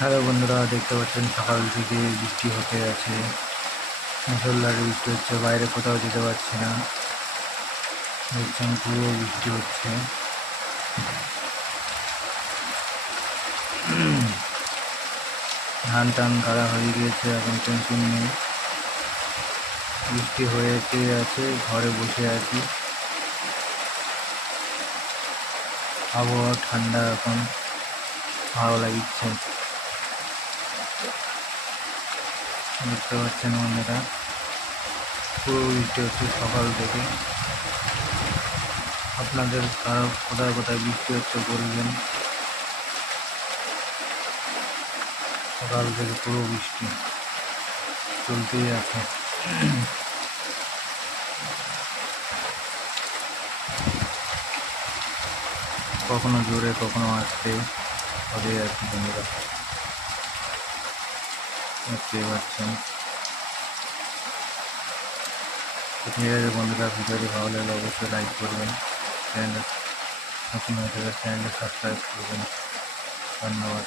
Hello বন্ধুরা, দেখতে পাচ্ছেন সকাল থেকে বৃষ্টি হতে আছে। মুষলধারে বৃষ্টি হচ্ছে, বাইরে কোথাও যেতে পারছি না। দেখছেন পুরো বৃষ্টি হচ্ছে। ধান টান কাটা হয়ে গিয়েছে, এখন টেনশন নেই। বৃষ্টি হয়েতে আছে, ঘরে বসে আছি। আবহাওয়া ঠান্ডা, এখন ভালো লাগছে। দেখতে পাচ্ছেন বন্ধুরা, পুরো বৃষ্টি হচ্ছে সকাল থেকে। আপনাদের কারো কোথায় কোথায় বৃষ্টি হচ্ছে বলবেন। সকাল থেকে পুরো বৃষ্টি চলতেই আছে। কখনো জোরে কখনো আস্তে হতে আছে বন্ধুরা, দেখতে পাচ্ছেন। ঠিক আছে বন্ধুরা, ভিডিওটি ভালো লাগলে অবশ্যই লাইক করবেন, চ্যানেলটা নতুন হয়ে থাকলে চ্যানেলটা সাবস্ক্রাইব করবেন। ধন্যবাদ।